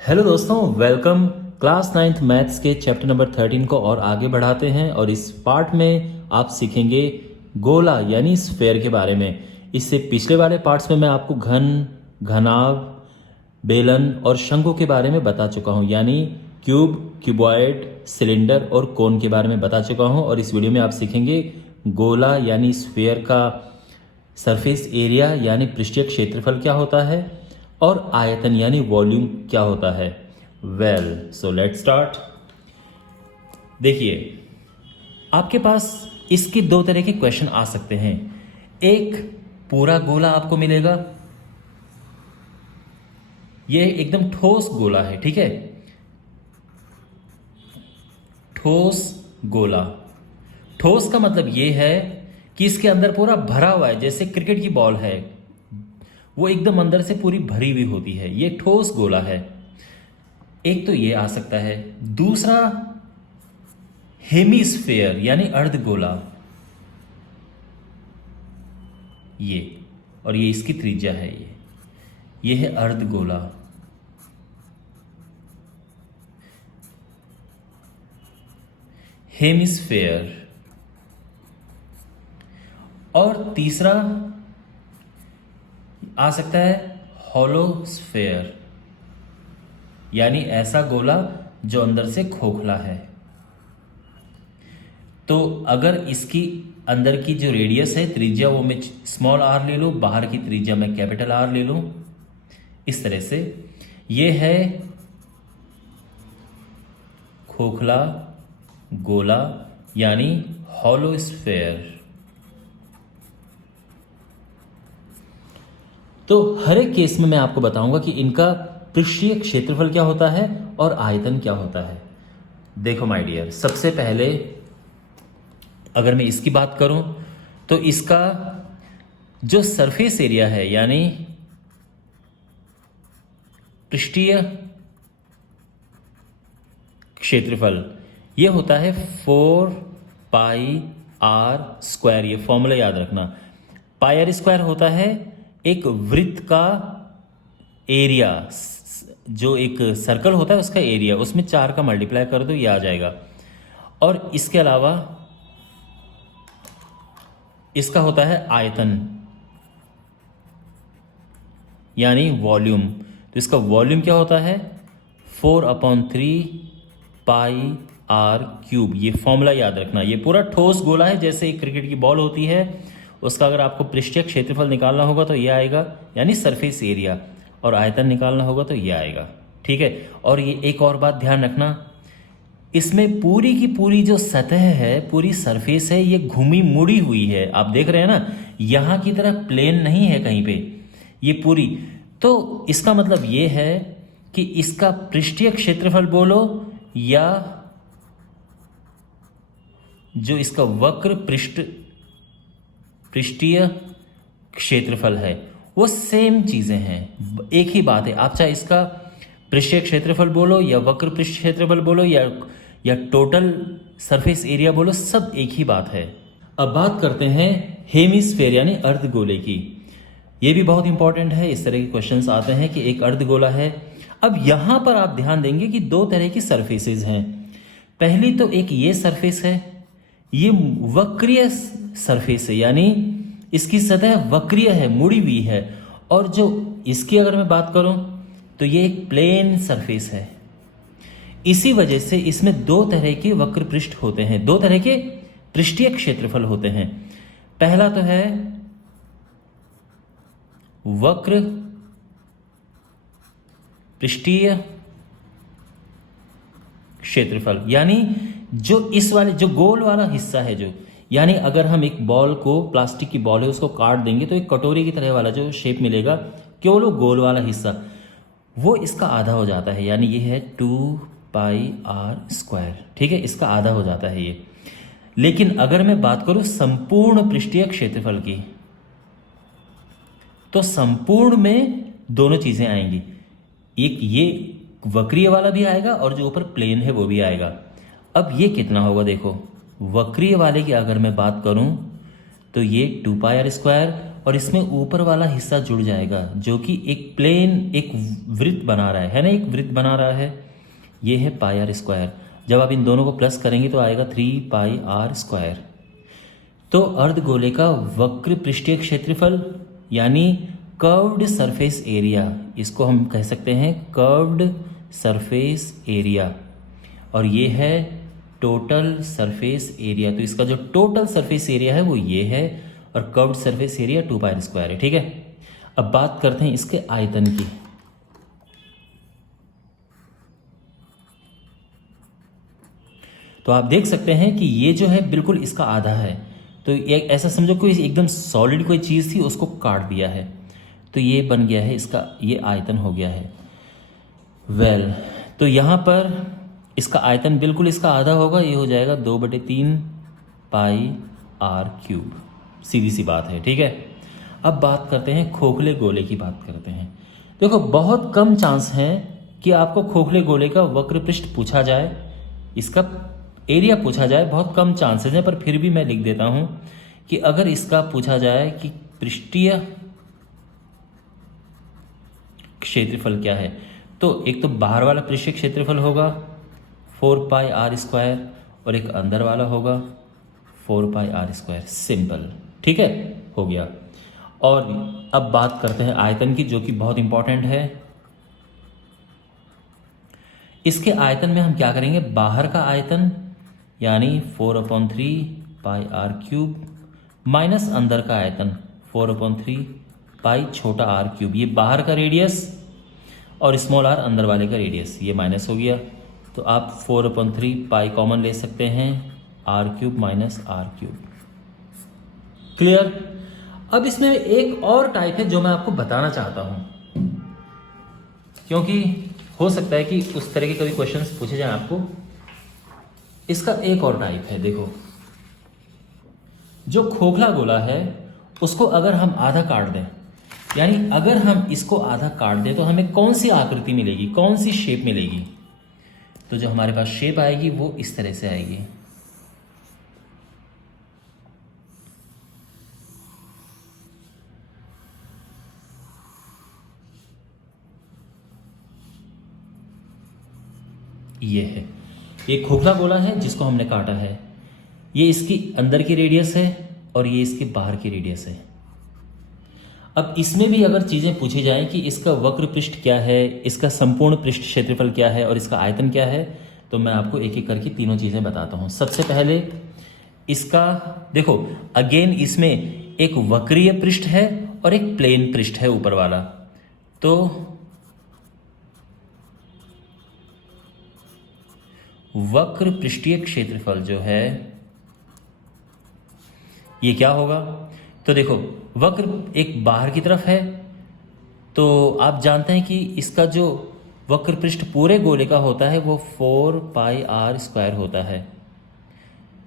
Hello दोस्तों, welcome. Class 9th maths के chapter number 13 को और आगे बढ़ाते हैं और इस पार्ट में आप सीखेंगे गोला यानी स्फेयर के बारे में। इससे पिछले वाले पार्ट्स में मैं आपको घन, घनाभ, बेलन और शंकु के बारे में बता चुका हूँ, यानी क्यूब, क्यूबॉइड, सिलेंडर और कोन के बारे में बता चुका हूँ। और इस वीडियो में आप सीखेंगे गोला यानी स्फेयर का सरफेस एरिया यानी पृष्ठीय क्षेत्रफल क्या होता है और आयतन यानी वॉल्यूम क्या होता है। So let's start. देखिए, आपके पास इसके दो तरह के क्वेश्चन आ सकते हैं। एक पूरा गोला आपको मिलेगा, ये एकदम ठोस गोला है, ठीक है, ठोस गोला। ठोस का मतलब ये है कि इसके अंदर पूरा भरा हुआ है, जैसे क्रिकेट की बॉल है, वो एकदम अंदर से पूरी भरी हुई होती है, ये ठोस गोला है। एक तो ये आ सकता है। दूसरा हेमीस्फेयर यानी अर्धगोला, ये, और ये इसकी त्रिज्या है, ये है अर्धगोला। हेमिस्फेयर। और तीसरा आ सकता है हॉलोस्फेयर, यानी ऐसा गोला जो अंदर से खोखला है। तो अगर इसकी अंदर की जो रेडियस है, त्रिज्या, वो मैं स्मॉल आर ले लूँ, बाहर की त्रिज्या मैं कैपिटल आर ले लूँ, इस तरह से ये है खोखला गोला यानी हॉलोस्फेयर। तो हर एक केस में मैं आपको बताऊंगा कि इनका पृष्ठीय क्षेत्रफल क्या होता है और आयतन क्या होता है। देखो माय डियर, सबसे पहले अगर मैं इसकी बात करूं तो इसका जो सरफेस एरिया है यानी पृष्ठीय क्षेत्रफल, ये होता है 4πr²। ये फॉर्मूला याद रखना। पाई आर स्क्वायर होता है एक वृत्त का एरिया, जो एक सर्कल होता है उसका एरिया, उसमें 4 का मल्टीप्लाई कर दो, ये आ जाएगा। और इसके अलावा इसका होता है आयतन यानी वॉल्यूम। तो इसका वॉल्यूम क्या होता है 4/3πr³। ये फॉर्मूला याद रखना। ये पूरा ठोस गोला है, जैसे एक क्रिकेट की बॉल होती है, उसका अगर आपको पृष्ठीय क्षेत्रफल निकालना होगा तो ये आएगा यानी सरफेस एरिया, और आयतन निकालना होगा तो ये आएगा, ठीक है। और ये एक और बात ध्यान रखना, इसमें पूरी की पूरी जो सतह है, पूरी सरफेस है, ये घूमी मुड़ी हुई है। आप देख रहे हैं ना, यहाँ की तरह प्लेन नहीं है कहीं पे, ये पूरी। तो इसका मतलब ये है कि इसका पृष्ठीय क्षेत्रफल बोलो या जो इसका वक्र पृष्ठीय क्षेत्रफल है, वो सेम चीजें हैं, एक ही बात है। आप चाहे इसका पृष्ठीय क्षेत्रफल बोलो या वक्र पृष्ठ क्षेत्रफल बोलो या टोटल सरफेस एरिया बोलो, सब एक ही बात है। अब बात करते हैं हेमिस्फेयर यानी अर्धगोले की। ये भी बहुत इंपॉर्टेंट है, इस तरह के क्वेश्चंस आते हैं कि एक अर्धगोला है। अब यहां पर आप ध्यान देंगे कि दो तरह की सरफेसेस हैं। पहली तो एक ये सरफेस है, ये वक्रीय सरफेस है, यानी इसकी सतह वक्रीय है, मुड़ी हुई है। और जो इसकी अगर मैं बात करूं तो ये एक प्लेन सरफेस है। इसी वजह से इसमें दो तरह के वक्र पृष्ठ होते हैं, दो तरह के पृष्ठीय क्षेत्रफल होते हैं। पहला तो है वक्र पृष्ठीय क्षेत्रफल, यानी जो इस वाले जो गोल वाला हिस्सा है, जो यानी अगर हम एक बॉल को, प्लास्टिक की बॉल है, उसको काट देंगे तो एक कटोरी की तरह वाला जो शेप मिलेगा, केवल वो गोल वाला हिस्सा, वो इसका आधा हो जाता है, यानी ये है 2πr², ठीक है, इसका आधा हो जाता है ये। लेकिन अगर मैं बात करूं संपूर्ण पृष्ठीय क्षेत्रफल की, तो संपूर्ण में दोनों चीजें आएंगी, एक ये वक्रीय वाला भी आएगा और जो ऊपर प्लेन है वो भी आएगा। अब ये कितना होगा, देखो, वक्रीय वाले की अगर मैं बात करूं तो ये 2πr² और इसमें ऊपर वाला हिस्सा जुड़ जाएगा जो कि एक प्लेन एक वृत्त बना रहा है ना, एक वृत्त बना रहा है। ये है पाई आर स्क्वायर। जब आप इन दोनों को प्लस करेंगे तो आएगा 3 पाई आर स्क्वायर। तो अर्धगोले का वक्र पृष्ठीय क्षेत्रफल यानी कर्व्ड सरफेस एरिया, इसको हम कह सकते हैं कर्व्ड सरफेस एरिया, और ये है टोटल सरफेस एरिया। तो इसका जो टोटल सरफेस एरिया है वो ये है, और curved surface area 2 pi square है। ठीक है, अब बात करते हैं इसके आयतन की। तो आप देख सकते हैं कि ये जो है बिल्कुल इसका आधा है। तो एक ऐसा समझो कोई एकदम सॉलिड कोई चीज़ थी, उसको काट दिया है, तो ये बन गया है इसका, ये आयतन हो गया है। वेल, तो यहाँ पर इसका आयतन बिल्कुल इसका आधा होगा, ये हो जाएगा 2/3 पाई आर क्यूब। सीधी सी बात है। ठीक है, अब बात करते हैं खोखले गोले की बात करते हैं। देखो, बहुत कम चांस है कि आपको खोखले गोले का वक्र पृष्ठ पूछा जाए, इसका एरिया पूछा जाए, बहुत कम चांसेस हैं, पर फिर भी मैं लिख देता हूं कि अगर इसका पूछा जाए कि पृष्ठीय क्षेत्रफल क्या है, तो एक तो बाहर वाला पृष्ठीय क्षेत्रफल होगा 4 पाई आर स्क्वायर, और एक अंदर वाला होगा 4 पाई आर स्क्वायर। सिंपल। ठीक है, हो गया। और अब बात करते हैं आयतन की, जो कि बहुत इंपॉर्टेंट है। इसके आयतन में हम क्या करेंगे, बाहर का आयतन यानी 4/3 पाई आर क्यूब माइनस अंदर का आयतन 4/3 पाई छोटा आर क्यूब। ये बाहर का रेडियस और स्मॉल आर अंदर वाले का रेडियस, ये माइनस हो गया। तो आप 4/3 पाई कॉमन ले सकते हैं, r cube minus are cube. Clear. अब इसमें एक और टाइप है जो मैं आपको बताना चाहता हूं, क्योंकि हो सकता है कि उस तरह के कभी क्वेश्चंस पूछे जाएं आपको। इसका एक और टाइप है। देखो, जो खोखला गोला है उसको अगर हम आधा काट दें, यानी अगर हम इसको आधा काट दें तो हमें कौन सी आकृति मिलेगी, कौन सी शेप मिलेगी। तो जो हमारे पास शेप आएगी वो इस तरह से आएगी। ये है, ये खोखला गोला है जिसको हमने काटा है। ये इसकी अंदर की रेडियस है और ये इसके बाहर की रेडियस है। अब इसमें भी अगर चीज़ें पूछी जाएं कि इसका वक्र पृष्ठ क्या है, इसका संपूर्ण पृष्ठ क्षेत्रफल क्या है और इसका आयतन क्या है, तो मैं आपको एक एक करके तीनों चीज़ें बताता हूँ। सबसे पहले इसका देखो, अगेन इसमें एक वक्रीय पृष्ठ है और एक प्लेन पृष्ठ है ऊपर वाला। तो वक्र पृष्ठीय क्षेत्रफल जो है ये क्या होगा। तो देखो, वक्र एक बाहर की तरफ है, तो आप जानते हैं कि इसका जो वक्र पृष्ठ पूरे गोले का होता है वो 4 पाई आर स्क्वायर होता है।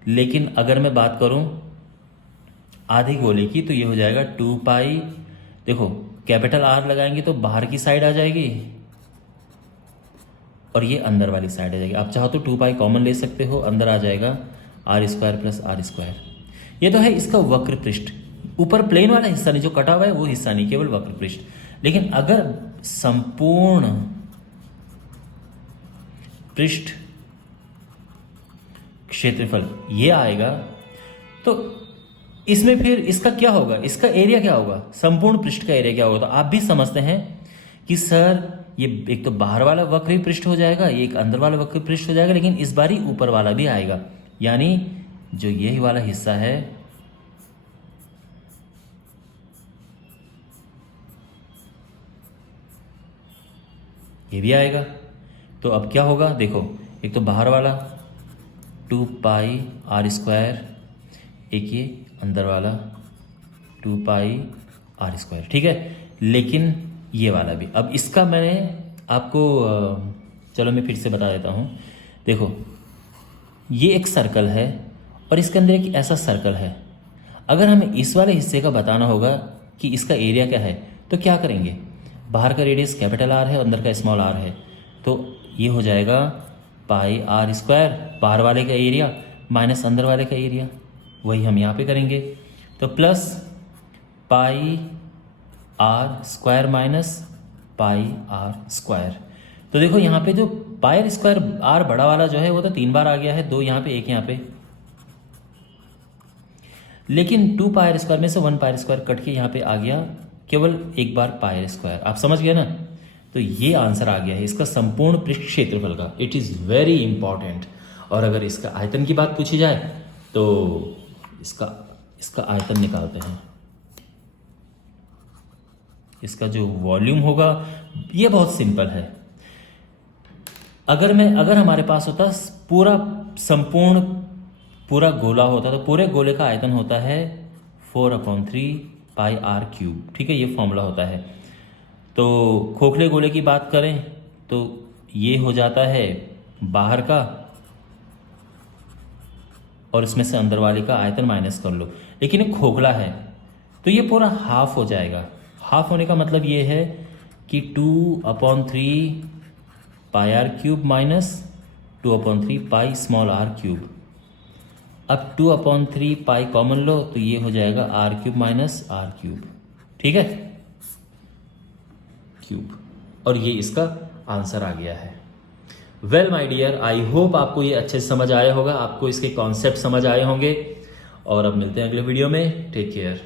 लेकिन अगर मैं बात करूं आधे गोले की तो ये हो जाएगा 2 पाई। देखो, कैपिटल आर लगाएंगे तो बाहर की साइड आ जाएगी और ये अंदर वाली साइड आ जाएगी। आप चाहो तो 2 पाई कॉमन ले सकते हो, अंदर आ जाएगा r square plus r square. ये तो है इसका वक्र पृष्ठ। ऊपर प्लेन वाला हिस्सा नहीं, जो कटा हुआ है वो हिस्सा नहीं, केवल वक्र पृष्ठ। लेकिन अगर संपूर्ण पृष्ठ क्षेत्रफल ये आएगा तो इसमें फिर इसका क्या होगा, इसका एरिया क्या होगा, संपूर्ण पृष्ठ का एरिया क्या होगा। तो आप भी समझते हैं कि सर ये एक तो बाहर वाला वक्र पृष्ठ हो जाएगा, ये एक अंदर वाला वक्र पृष्ठ हो जाएगा, लेकिन इस बारी ऊपर वाला भी आएगा। यानी जो यही वाला हिस्सा है ये भी आएगा। तो अब क्या होगा, देखो, एक तो बाहर वाला 2 पाई आर स्क्वायर, एक ये अंदर वाला 2 पाई आर स्क्वायर। ठीक है, लेकिन ये वाला भी, अब इसका मैंने आपको चलो मैं फिर से बता देता हूँ। देखो, ये एक सर्कल है और इसके अंदर एक ऐसा सर्कल है। अगर हमें इस वाले हिस्से का बताना होगा कि इसका एरिया क्या है तो क्या करेंगे, बाहर का रेडियस कैपिटल आर है, अंदर का स्मॉल आर है, तो ये हो जाएगा पाई आर स्क्वायर, बाहर वाले का एरिया माइनस अंदर वाले का एरिया। वही हम यहाँ पे करेंगे। तो plus pi r square minus pi r square. तो देखो यहाँ पे जो पाई स्क्वायर आर बड़ा वाला जो है वो तो 3 बार आ गया है, 2 यहाँ पे 1 यहाँ पे, लेकिन 2 पाई स्क्वायर में से 1 पाई स्क्वायर कट के यहाँ पे आ गया केवल 1 बार पाई स्क्वायर। आप समझ गए ना? तो ये आंसर आ गया है इसका संपूर्ण पृष्ठ क्षेत्रफल का। It is very important. और अगर इसका आयतन की बात पूछी जाए तो इसका आयतन निकालते हैं। इसका जो वॉल्यूम होगा ये बहुत सिंपल है। अगर हमारे पास होता संपूर्ण पूरा गोला होता तो पूरे गोले का आयतन होता है 4/3 पाई आर क्यूब। ठीक है, ये फॉर्मूला होता है। तो खोखले गोले की बात करें तो ये हो जाता है बाहर का, और इसमें से अंदर वाले का आयतन माइनस कर लो। लेकिन ये खोखला है तो ये पूरा हाफ हो जाएगा। हाफ होने का मतलब ये है कि 2/3 pi R cube minus 2/3 pi small R cube. अब 2/3 पाई कॉमन लो तो ये हो जाएगा R cube minus are cube. ठीक है, क्यूब। और ये इसका आंसर आ गया है। Well my dear, I hope आपको ये अच्छे से समझ आया होगा, आपको इसके कॉन्सेप्ट समझ आए होंगे। और अब मिलते हैं अगले वीडियो में। Take care.